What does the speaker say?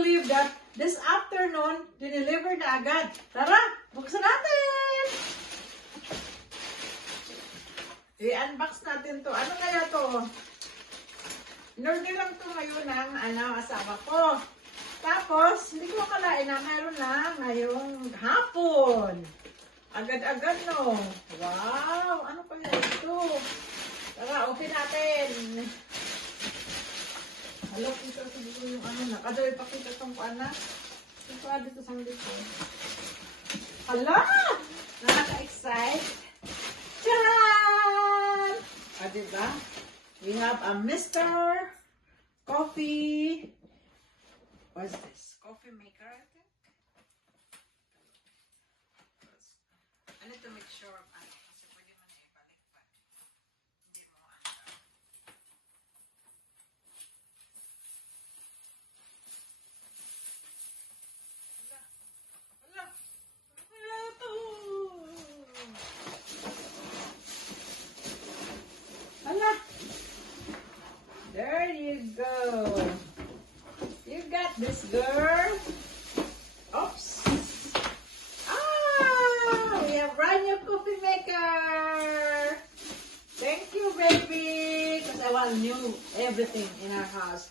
believe that this afternoon, dineliver na agad. Tara, buksan natin! I-unbox natin to. Ano kaya to? Inorder lang to ngayon ng asawa ko. Tapos, hindi ko akalain na meron na ngayong hapon. Agad-agad, no? Wow! Ano kaya ito? Tara, open natin. Alam, ito siguro yung nakadaway pa kita itong paana. Ito dito sa dito. Hala! Nakaka-excite. Tcharan! Diba? We have a Mr. Coffee. What's this? Coffee maker, I think. I need to make sure kasi pwede mo na ibalik pa. Hindi mo Hala! Ito! Hala! There you go. You got this, girl. Oops. We have brand new coffee maker. Thank you, baby. Because I want new everything in our house.